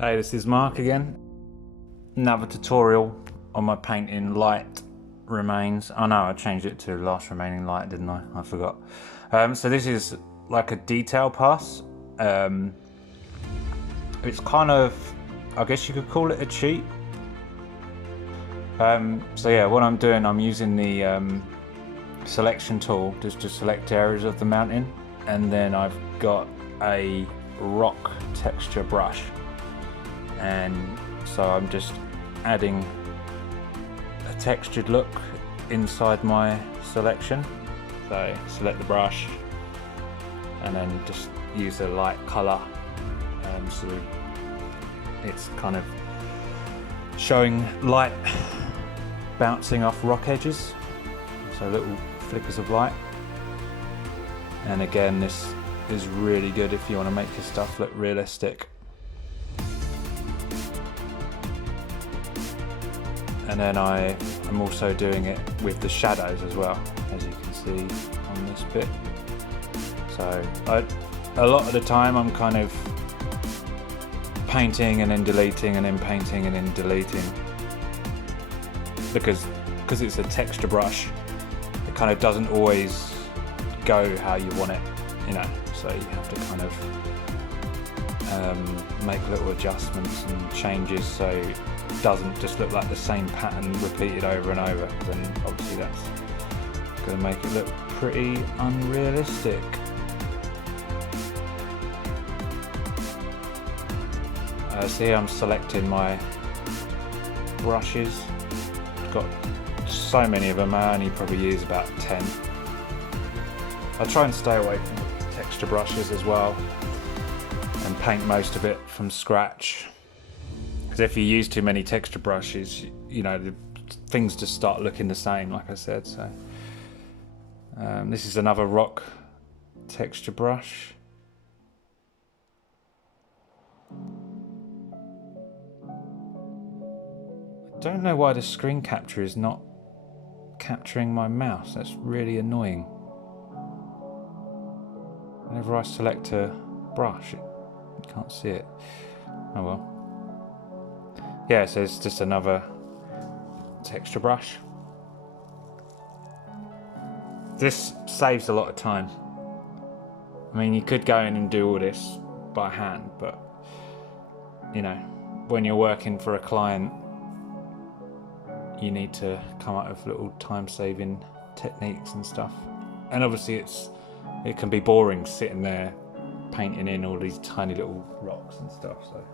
Hey, this is Mark again. Another tutorial on my painting light remains. Oh no, I changed it to last remaining light, didn't I? I forgot. So this is like a detail pass. It's kind of, I guess you could call it a cheat. So yeah, what I'm doing, I'm using the selection tool just to select areas of the mountain, and then I've got a rock texture brush, and so I'm just adding a textured look inside my selection. So select the brush and then just use a light color, so it's kind of showing light bouncing off rock edges, so little flickers of light. And again, this is really good if you want to make your stuff look realistic. And then I'm also doing it with the shadows as well, as you can see on this bit. So a lot of the time I'm kind of painting and then deleting and then painting and then deleting, because it's a texture brush, it kind of doesn't always go how you want it, you know, so you have to kind of make little adjustments and changes so it doesn't just look like the same pattern repeated over and over. Then obviously that's going to make it look pretty unrealistic. So here I'm selecting my brushes. I've got so many of them, I only probably use about 10. I try and stay away from texture brushes as well and paint most of it from scratch, because if you use too many texture brushes, you know, the things just start looking the same, like I said. So this is another rock texture brush. I don't know why the screen capture is not capturing my mouse. That's really annoying. Whenever I select a brush, you can't see it. Oh well. Yeah, so it's just another texture brush. This saves a lot of time. I mean, you could go in and do all this by hand, but you know, when you're working for a client, you need to come up with little time-saving techniques and stuff. And obviously it can be boring sitting there painting in all these tiny little rocks and stuff. So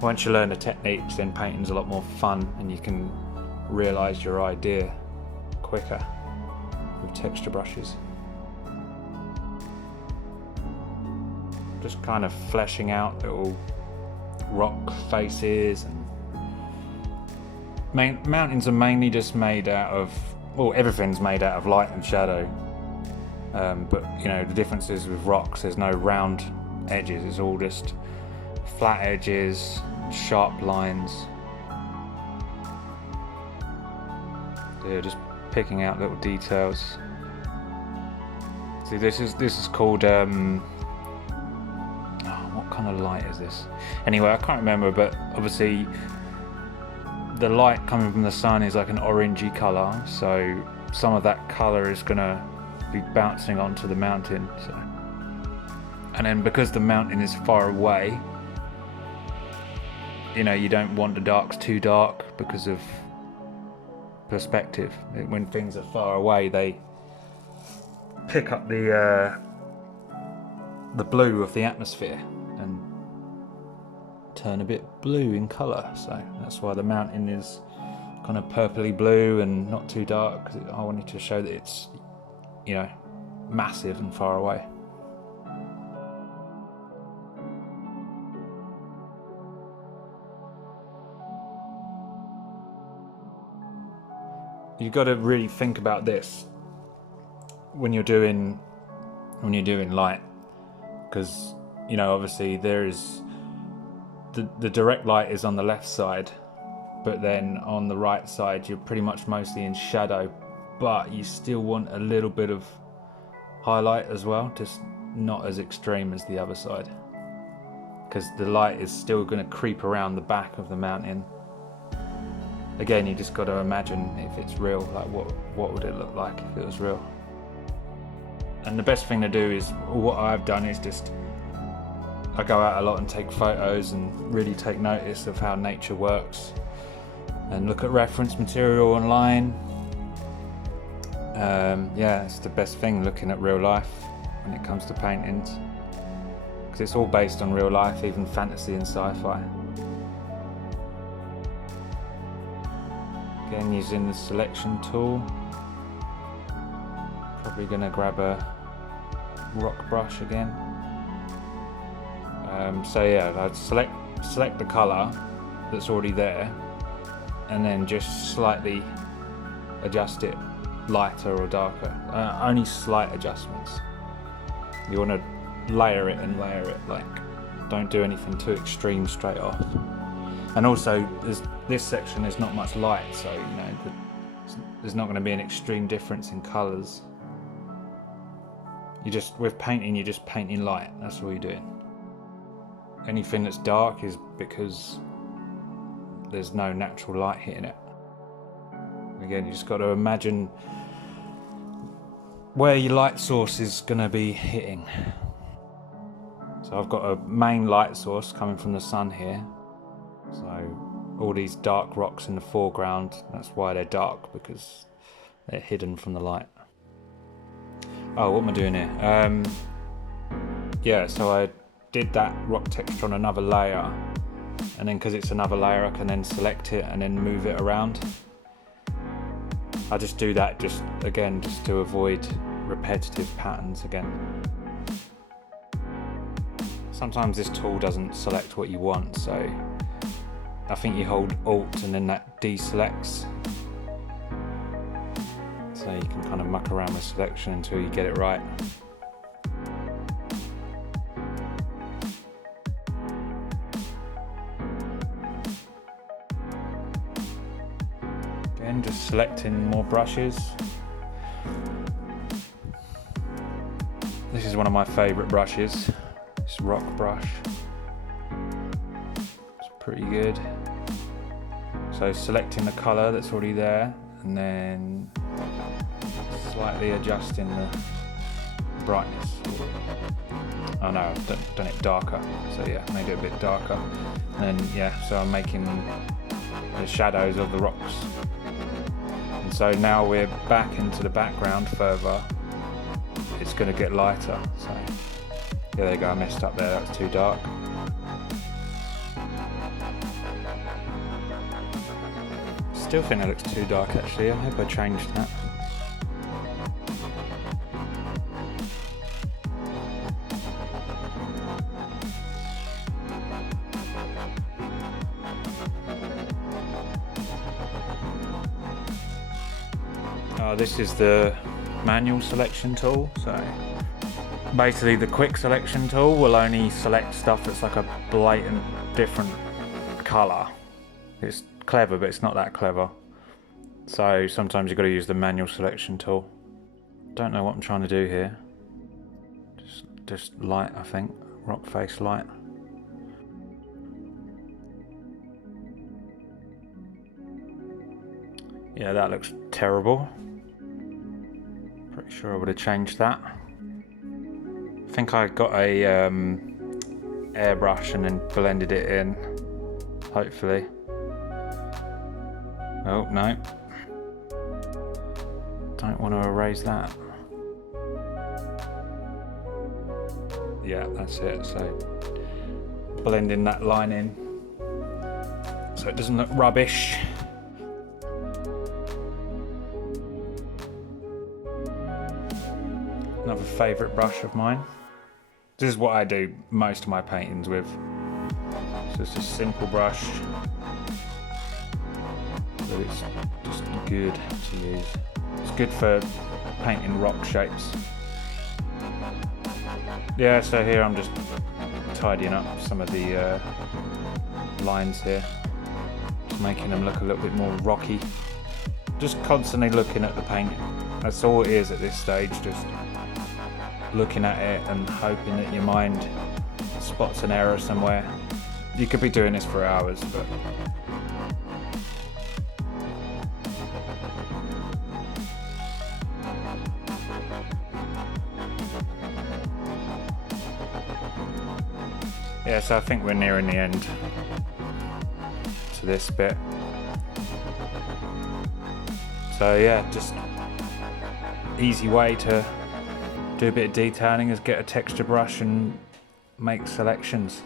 once you learn the techniques, then painting's a lot more fun and you can realise your idea quicker with texture brushes. Just kind of fleshing out little rock faces. And mountains are mainly just made out of, well, everything's made out of light and shadow. But you know, the difference is with rocks, there's no round edges, it's all just flat edges, sharp lines. So yeah, just picking out little details. See, this is called what kind of light is this? Anyway, I can't remember, but obviously the light coming from the sun is like an orangey colour, so some of that colour is gonna be bouncing onto the mountain. So, and then because the mountain is far away, you know, you don't want the darks too dark because of perspective. When things are far away, they pick up the blue of the atmosphere and turn a bit blue in colour. So that's why the mountain is kind of purpley blue and not too dark, because I wanted to show that it's, you know, massive and far away. You've got to really think about this when you're doing light, because you know, obviously there is the direct light is on the left side, but then on the right side you're pretty much mostly in shadow, but you still want a little bit of highlight as well, just not as extreme as the other side. because the light is still going to creep around the back of the mountain. Again, you just got to imagine if it's real, like what would it look like if it was real. And the best thing to do is, what I've done is just, I go out a lot and take photos and really take notice of how nature works and look at reference material online. Yeah, it's the best thing, looking at real life when it comes to paintings, because it's all based on real life, even fantasy and sci-fi. Again, using the selection tool, probably going to grab a rock brush again. So yeah, I'd select the colour that's already there, and then just slightly adjust it lighter or darker. Only slight adjustments. You want to layer it and layer it, like, don't do anything too extreme straight off. And also, this section there's not much light, so you know there's not going to be an extreme difference in colours. With painting, you're just painting light. That's all you're doing. Anything that's dark is because there's no natural light hitting it. Again, you just got to imagine where your light source is going to be hitting. So I've got a main light source coming from the sun here. So all these dark rocks in the foreground, that's why they're dark, because they're hidden from the light. Oh, what am I doing here? Yeah, so I did that rock texture on another layer, and then because it's another layer I can then select it and then move it around. I just do that just to avoid repetitive patterns again. Sometimes this tool doesn't select what you want, so I think you hold Alt and then that deselects. So you can kind of muck around with selection until you get it right. Again, just selecting more brushes. This is one of my favourite brushes, this rock brush. It's pretty good. So selecting the colour that's already there, and then slightly adjusting the brightness. Oh no, I've done it darker. So yeah, made it a bit darker. And then yeah, so I'm making the shadows of the rocks. And so now we're back into the background further. It's going to get lighter. So yeah, there you go, I messed up there, that was too dark. Still think that looks too dark actually, I hope I changed that. This is the manual selection tool, so basically the quick selection tool will only select stuff that's like a blatant different colour. It's clever, but it's not that clever. So sometimes you've got to use the manual selection tool. Don't know what I'm trying to do here. Just light, I think. Rock face light. Yeah, that looks terrible. Pretty sure I would have changed that. I think I got a airbrush and then blended it in, hopefully. Oh no, don't want to erase that. Yeah, that's it. So blending that line in so it doesn't look rubbish. Another favourite brush of mine. This is what I do most of my paintings with. So it's a simple brush, but it's just good to use. It's good for painting rock shapes. Yeah, so here I'm just tidying up some of the lines here, just making them look a little bit more rocky. Just constantly looking at the painting. That's all it is at this stage, just looking at it and hoping that your mind spots an error somewhere. You could be doing this for hours, but yeah, so I think we're nearing the end to this bit. So yeah, just easy way to do a bit of detailing is get a texture brush and make selections.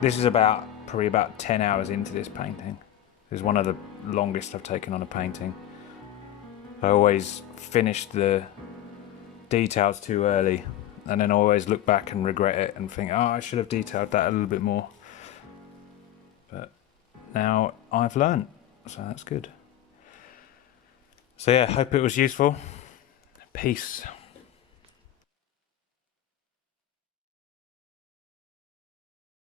This is probably about 10 hours into this painting. This is one of the longest I've taken on a painting. I always finish the details too early, and then always look back and regret it and think, oh, I should have detailed that a little bit more. But now I've learned, so that's good. So yeah, hope it was useful. Peace.